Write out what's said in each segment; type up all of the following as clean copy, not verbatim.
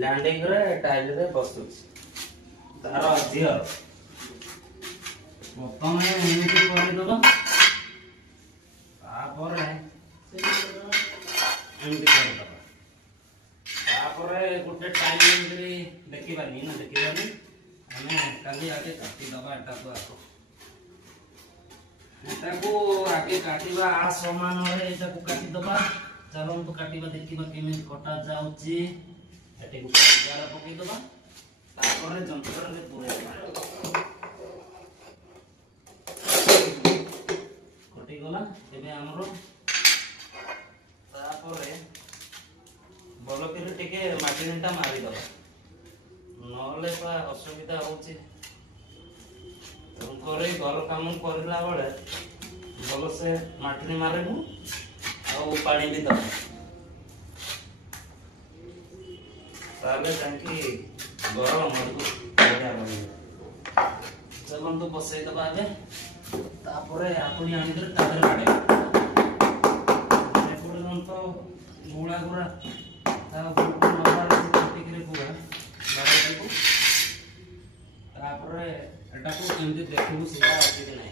Landing रे tile रे बसु तार अधियर प्रथम एमती कर दबा तापर एमती कर दबा तापर गुटे टाइल एमती देखि बानी ना देखि बानी हमें काली आके काटी दबा एटा को आगे काटिबा आ समान रे एटा को काटी दबा चलो तो काटिबा देखिबा केमिति कटा जाउची एटे को चारा पकई दबा तापर जंतर रे पुरेबा कटि गला एबे हमरो तापर बलकेरे टिके माटीटा मारी दबा नले पा असुविधा होची करे घर काम करला बेले भल से माटी मारेबू आ पानी भी दबा ताले जांकी गरम मरको बढ़िया बने चलन तो बसई दबा दे तापरे आपुनी आनी दे तादर बाडे एपुडे न तो गुळा गुरा ता बुकु नबार से टिकरे पुरा बाडे देबो तापरे एटा को केमती देखबू सीधा अछि कि नै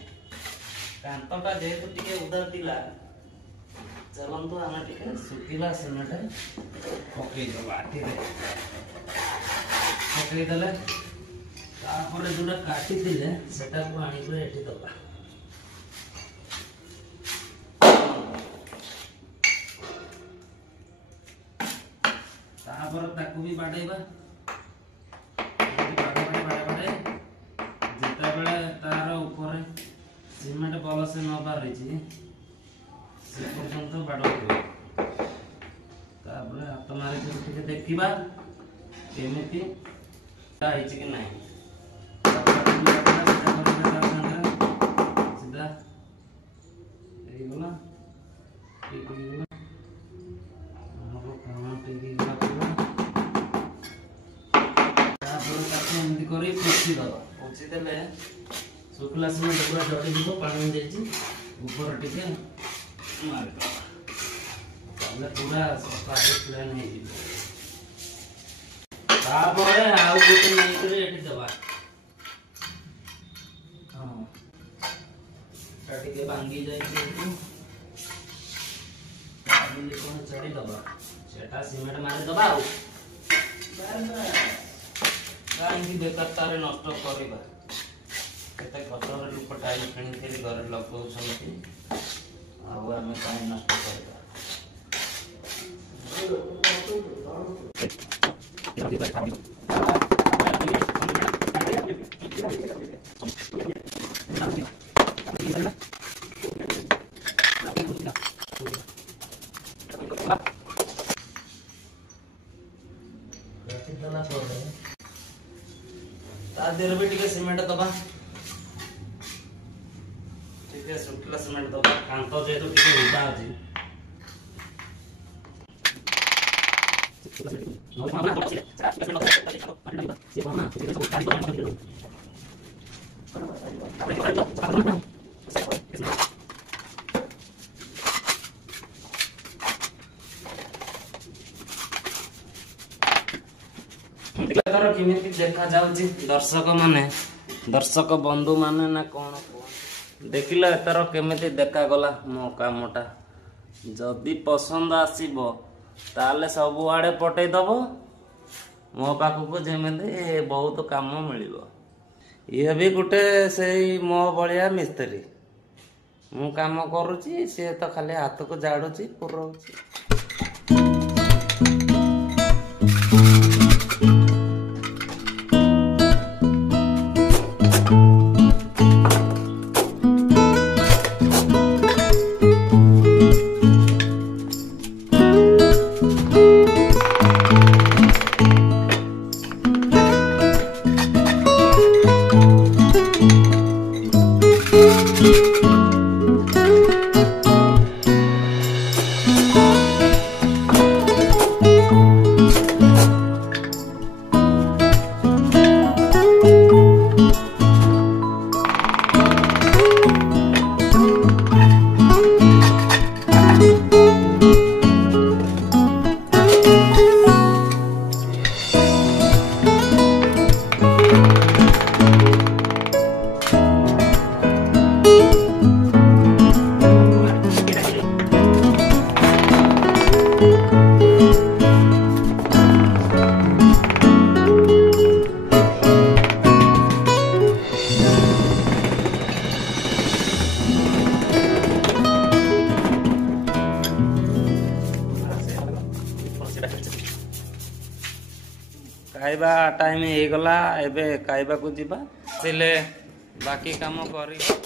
कांतटा जेहेतु टिके उधर दिला चलन तो आमे टिके सुकिला सिमेंट पकई दबा आठी रे पकई दले तापरे जोडा काटी दिले सेटा को आनी करे एठी दबा तापर ताकू भी बाडैबा तार ऊपर सीमेंट बल से न बारी से पर्यंत बाड़ हाथ मारी टे देखा केमी कि ना सीधा गला पोछीदे शुक्ला सीमेंट पूरा डटी जीव पानी जाइए ऊपर टिके मार पूरा सफा प्लान आउ गोटे नहीं ये दबा हाँ टे भांगी जाइए चढ़ी दबा सेटा सीमेंट मारी दबा कहीं बेकार तारे नष्ट करवा केते कष्टर लोक टाइल किणी घर लगौछन्ति आमे कहीं नष्ट करवा देर भी टिके सीमेंट दबा टिके सुटला सीमेंट दबा कांत जेतु टिके उडा अछि केमिति देखा जाउची दर्शक बंधु माने ना कौन देखिला एतर केमिति देखा गला मो कामटा जदि पसंद आसीबो ताले सब आड़े पटै दबो मो पाखको जेमिति बहुत काम मिलिबो ये भी गुटे से मो बलिया मिस्त्री मु काम करूची से तो खाली हाथ को झाड़ुची पुरौची खाइबा टाइम ହେଇଗଲା ଏବେ ଖାଇବାକୁ ଯିବା ଆସିଲେ ବାକି କାମ କରିବା।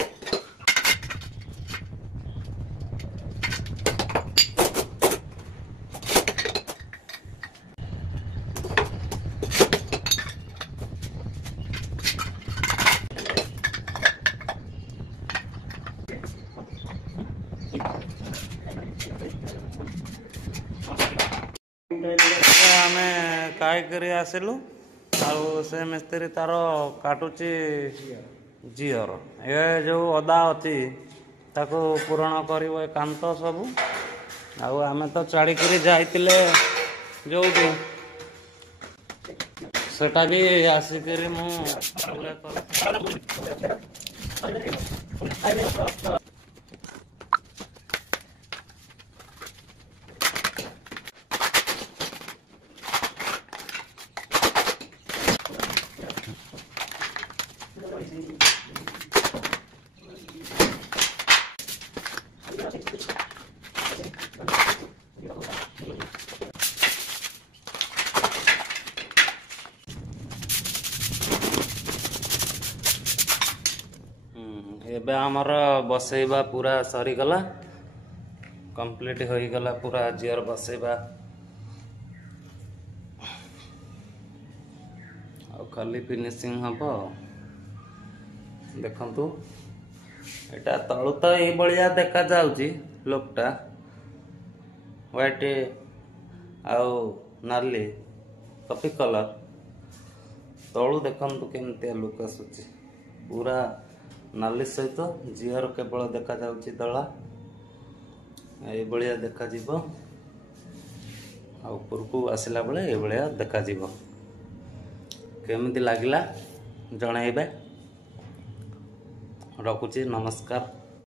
ଆମେ ଖାଇକରି ଆସିଲୁ ଆଉ ସେ ମିସ୍ତ୍ରୀ ତାର କାଟୁଛି ଜିଅର ଏ ଯେଉଁ ଅଦା ଅଛି ତାକୁ ପୂରଣ କରିବ ଏ କାନ୍ଥ ସବୁ। ଆଉ ଆମେ ତ ଛାଡ଼ିକିରି ଯାଇଥିଲେ ଯେଉଁଠି ସେଟା ବି ଆସିକିରି ମୁଁ ଏବେ ଆମର ବସେଇବା ପୁରା ସରିଗଲା, କମ୍ପ୍ଲିଟ୍ ହୋଇଗଲା ପୁରା ଜିଅର ବସେଇବା। ଆଉ ଖାଲି ଫିନିସିଂ ହବ। ଦେଖନ୍ତୁ ଏଟା ତଳୁ ତ ଏଇଭଳିଆ ଦେଖାଯାଉଛି ଲୁକ୍ଟା, ହ୍ୱାଇଟ୍ ଆଉ ନାଲି କଫି କଲର। ତଳୁ ଦେଖନ୍ତୁ କେମିତିଆ ଲୁକ୍ ଆସୁଛି, ପୁରା ନାଲି ସହିତ ଜିଅର କେବଳ ଦେଖାଯାଉଛି ଧଳା, ଏଇଭଳିଆ ଦେଖାଯିବ। ଆଉ ଉପରକୁ ଆସିଲା ବେଳେ ଏଇଭଳିଆ ଦେଖାଯିବ। କେମିତି ଲାଗିଲା ଜଣାଇବେ। ରଖୁଛି, ନମସ୍କାର।